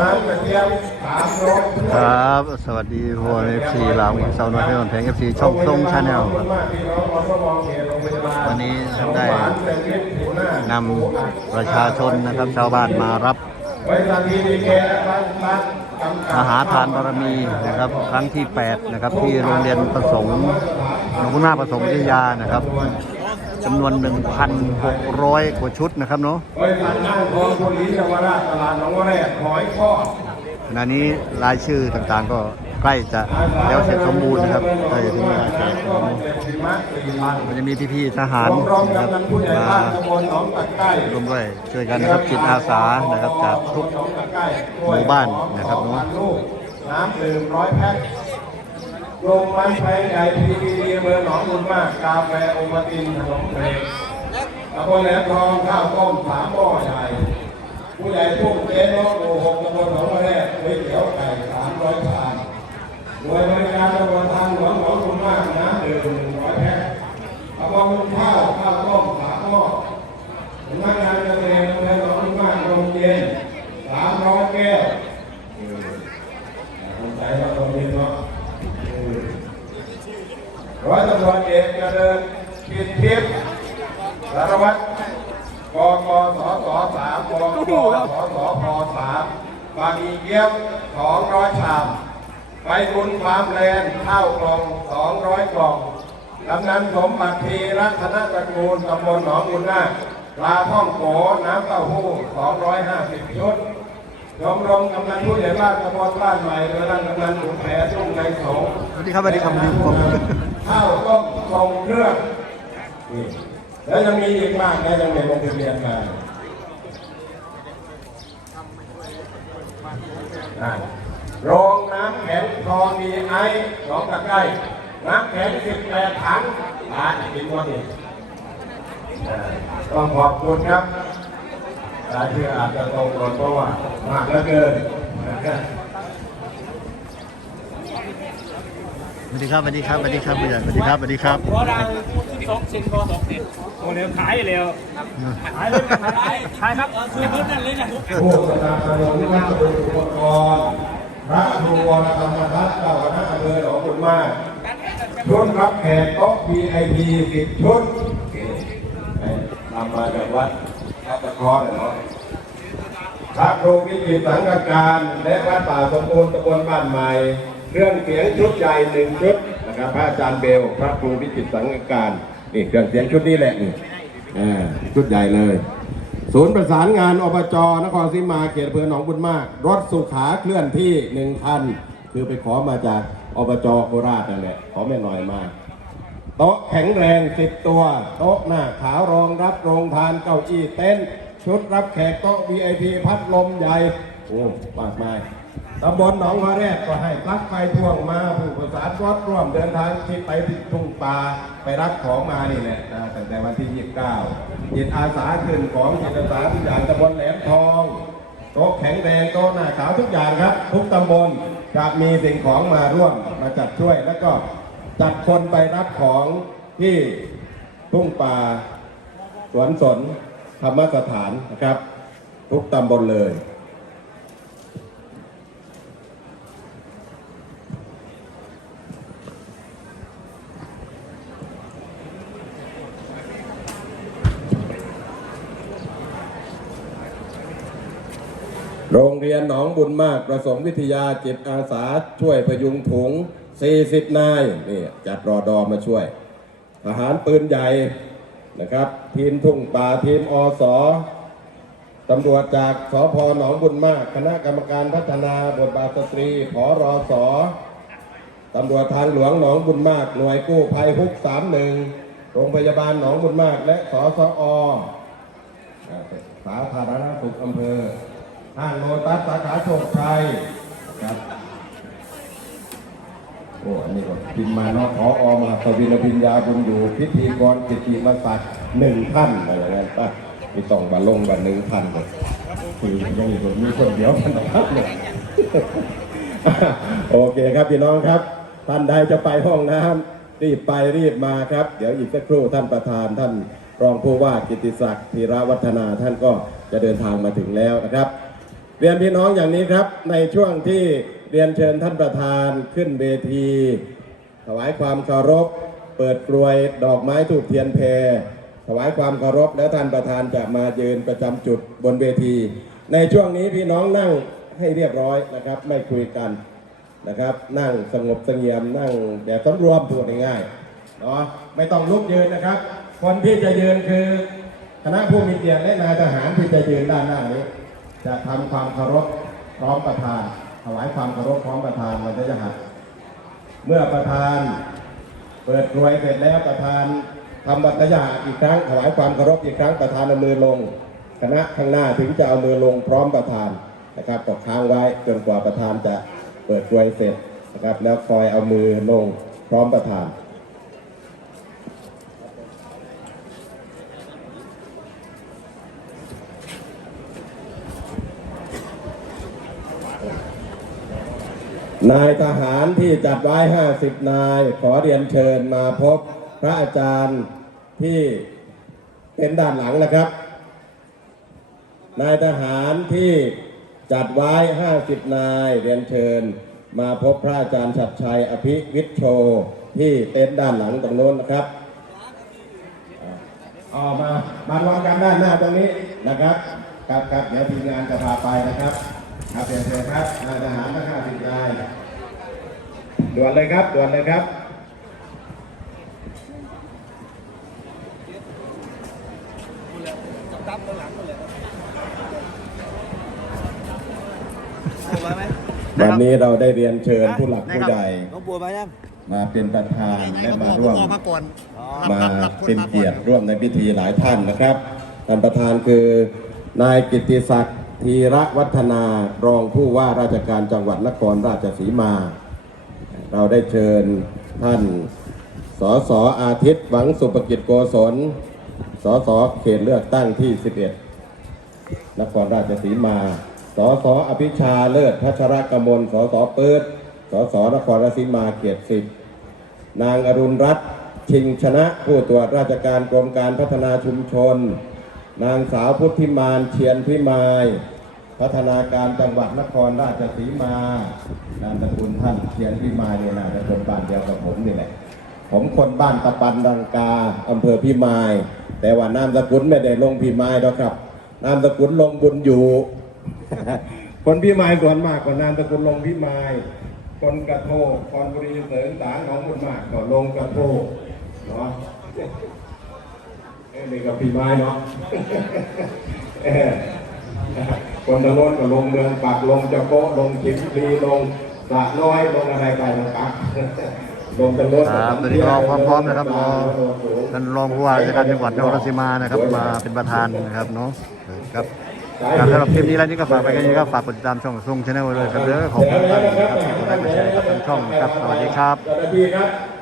ครับ สวัสดีพวกเอฟซีลาวสาวน้อยเพื่อนแพงเอฟซีช่องตรงชาแนลวันนี้ได้นำประชาชนนะครับ ชาวบ้านมารับบริษัททีดีแกร้านร้านจำกัดมหาทานบารมีนะครับ ครั้งที่ 8 นะครับ ที่โรงเรียนประสงค์หลวงพ่อหน้าประสงค์วิทยานะครับ จำนวน 1,600 กว่าชุดนะครับเนาะบริษัทนั่งทองบุรีเยาวราชตลาดหนองวัวแรกหอยข้อขณะนี้รายชื่อต่างๆก็ใกล้จะแล้วเสร็จสมบูรณ์นะครับใกล้ถึงเวลาแจกของมันจะมีพี่ๆทหารรองนะคกำรับนันผู้ใหญ่มาบ้านตำบลหนองตะไคร้ร่วมด้วยช่วยกันนะครับจิตอาสานะครับจากทุกหมู่บ้านนะครับสองพันลูกน้ำดื่มร้อยแพ็ค โรงมันแพงใหญ่พีดีเบอร์หนองบุญมาก กาแฟโอมาตินขนมเพลงตำบลแหลมทองข้าวต้มสามหม้อใหญ่ผู้ใหญ่ทุ่งเจ๊นกหมู่หกตำบลหนองมะแร่ก๋วยเตี๋ยวไก่สามร้อยชามหน่วยบริการตำบลทางหลวงหนองบุญมากน้ำดื่มหนึ่งร้อยแพ็คตำบลข้าวข้าวต้มสามหม้อ สำนักงานเกษตรอำเภอหนองมากโรงเรียนสามร้อยแก้วเออคนใส่ว่าโรงเรียนเนาะเออ ร้อยตำรวจเอกเจริญกิจทิพย์สารวัตรกกสสสามกกสสพสามบางอีเกี้ยวสองร้อยชามไปบุญฟามแลนด์ข้าวกล่องสองร้อยกล่องกำนันสมบัติทีรัตนตระกูลตำบลหนองบุญนาคปลาท่องโกน้ำเต้าหู้250ชุดชมรมกำนันผู้ใหญ่บ้านตำบลบ้านใหม่เรือรังกำนันหนุนแผลทุ่งในสงสวัสดีครับสวัสดีครับผม ข้าวต้มทรงเครื่องนี่แล้วยังมีอีกมากนะยังไม่ลงทะเบียนมาโรงน้ำแข็งทองดีไอหนองตะไคร้น้ำแข็ง18ถังอ่านกินวันนี้ต้องขอบคุณครับรายชื่ออาจจะตรงกันเพราะว่ามากเหลือเกินนะครับ ส วัสดีครับสวัสดีครับสวัสดีครับผู้ใหญ่สวัสดีครับสวัสดีครับพอดังสองสิบพอสองสิบโอ้เร็วขายเร็วขายเลยขายขายครับคือเพิ่มนั่นเลยนะผู้สนับสนุนวัสดุอุปกรณ์พระครูวรธรรมทัศน์เจ้าคณะอำเภอหนองบุญมากชุดรับแขกโต๊ะ VIP สิบชุดนำมาจากวัดพระตะเคราะห์เนาะพระครูวิจิตรสังฆการและวัดป่าสมบูรณ์ตำบลบ้านใหม่ เครื่องเสียงชุดใหญ่หนึ่งชุดนะครับพระอาจารย์เบลพระครูวิจิตรสังฆการนี่เครื่องเสียงชุดนี้แหละนี่อ่าชุดใหญ่เลย ศูนย์ประสานงานอบจนครศรีมาเขตอำเภอหนองบุญมาก รถสุขาเคลื่อนที่หนึ่งคันคือไปขอมาจากอบจโคราชนั่นแหละขอแม่หน่อยมาโต๊ะแข็งแรงสิบตัว โต๊ะหน้าขาวรองรับโรงทานเก้าอี้เต็นท์ชุดรับแขกโต๊ะ VIP พัดลมใหญ่ โอ้มากมาย ตำบลหนองพระแรกก็ให้ปลั๊กไฟพ่วงมาผู้ประสานรถร่วมเดินทางที่ไปที่ทุ่งป่าไปรับของมานี่แหละนะตั้งแต่วันที่ 29จิตอาสาขึ้นของจิตอาสาทุกอย่างตำบลแหลมทองโต๊ะแข็งแรงโต๊ะหน้าขาวทุกอย่างครับ ทุกตำบลจะมีสิ่งของมาร่วมมาจัดช่วย แล้วก็จัดคนไปรับของที่ทุ่งป่าสวนสนธรรมสถานนะครับ ทุกตำบลเลย โรงเรียนหนองบุญมากประสงค์วิทยาจิตอาสาช่วยพยุงถุง 40 นายนี่จัดรอดอมาช่วย ทหารปืนใหญ่นะครับ ทีมทุ่งป่าทีมอสตำรวจจากสพหนองบุญมาก คณะกรรมการพัฒนาบทบาทสตรีผอรอสอตำรวจทางหลวงหนองบุญมาก หน่วยกู้ภัยฮุก31โรงพยาบาลหนองบุญมาก และสสอสาธารณสุขอำเภอ ห้างโลตัสสาขาโชคชัยครับโอ้อันนี้ก็พิมพ์มาเนาะขออมาสวินพิญญาบุญอยู่ พิธีกรกิติมศักดิ์หนึ่งท่านอะไรเงี้ยป่ะมีต้องบัลลงบันหนึ่งท่านเลยคือยังมีคนมีคนเดียวท่านนะครับเนี่ยโอเคครับพี่น้องครับ ท่านใดจะไปห้องน้ำรีบไปรีบมาครับ เดี๋ยวอีกสักครู่ท่านประธานท่านรองผู้ว่ากิติศักดิ์ธีรวัฒนาท่านก็จะเดินทางมาถึงแล้วนะครับ รียนพี่น้องอย่างนี้ครับ ในช่วงที่เรียนเชิญท่านประธานขึ้นเวที ถวายความเคารพ เปิดกลวยดอกไม้ถูกเทียนเพถวายความเคารพแล้วท่านประธานจะมายืนประจำจุดบนเวที ในช่วงนี้พี่น้องนั่งให้เรียบร้อยนะครับ ไม่คุยกันนะครับ นั่งสงบสงี่ยมนั่งแบบสำรวมพูดง่ายๆเนาะไม่ต้องลุกยืนนะครับ คนที่จะยืนคือคณะผู้มีเกียรติและนายทหารที่จะยืนด้านหน้านี้ จะทำความเคารพพร้อมประธานถวายความเคารพพร้อมประธานมันจะหัดเมื่อประธานเปิดรวยเสร็จแล้วประธานทำบัตรยาอีกครั้งถวายความเคารพอีกครั้งประธานเอามือลง คณะข้างหน้าถึงจะเอามือลงพร้อมประธานนะครับตกค้างไว้จนกว่าประธานจะเปิดรวยเสร็จนะครับแล้วคอยเอามือลงพร้อมประธาน นายทหารที่จัดไว้ 50 นาย ขอเรียนเชิญมาพบพระอาจารย์ที่เป็นด้านหลังนะครับ นายทหารที่จัดไว้ 50 นาย เรียนเชิญมาพบพระอาจารย์ชัดชัยอภิวิทโชที่เต็นท์ด้านหลังตรงโน้นนะครับออกมามารวมกันด้านหน้าตรงนี้นะครับ ครับครับเดี๋ยวทีมงานจะพาไปนะครับ ครับเรียนเชิญครับนายทหารทั้ง50นายด่วนเลยครับด่วนเลยครับวันนี้เราได้เรียนเชิญผู้หลักผู้ใหญ่น้องบัวมายังมาเป็นประธานและมาร่วมมาเป็นเกียรติร่วมในพิธีหลายท่านนะครับท่านประธานคือนายกิติศักดิ์ ธีระวัฒนารองผู้ว่าราชการจังหวัดนครราชสีมา เราได้เชิญท่านสสอาทิตย์หวังสุภกิจโกศลสสเขตเลือกตั้งที่ 11 นครราชสีมา สสอภิชาเลิศพัชรกมล สสเปิด สสนครราชสีมาเขตสิบนางอรุณรัตน์ชิงชนะผู้ตรวจราชการกรมการพัฒนาชุมชน นางสาวพุทธิมานเชียนพิมาย พัฒนาการจังหวัดนครราชสีมานามสกุลท่านเชียนพิมายเนี่ยนะจะคนบ้านเดียวกับผมนี่แหละ ผมคนบ้านตะปันดังกาอำเภอพิมาย แต่ว่านามสกุลไม่ได้ลงพิมายหรอกครับ นามสกุลลงบุญอยู่ คนพิมายส่วนมากกว่านามสกุลลงพิมาย คนกระโทกคอนบุรีเสริงสารของบุญมากก็ลงกระโทกเนาะเอ้ยนี่ก็พิมายเนาะ คนตะโนนก็ลงเมืองปากลงจะโกะลงชิมพลีลงสระน้อยลงอะไรไปนะครับลงตะโนนครับตอนนี้ก็พร้อมๆนะครับรอท่านรองผู้ว่าราชการจังหวัดนครราชสีมานะครับ มาเป็นประธานนะครับเนาะครับครับสำหรับคลิปนี้แล้วนี่ก็ฝากไปแค่นี้ครับฝากกดติดตามช่องทรงชาแนลไว้เลยครับเด้อขอบคุณมากนะครับกดไลค์กดแชร์ครับทางช่องครับสวัสดีครับเจ้าหน้าที่ครับ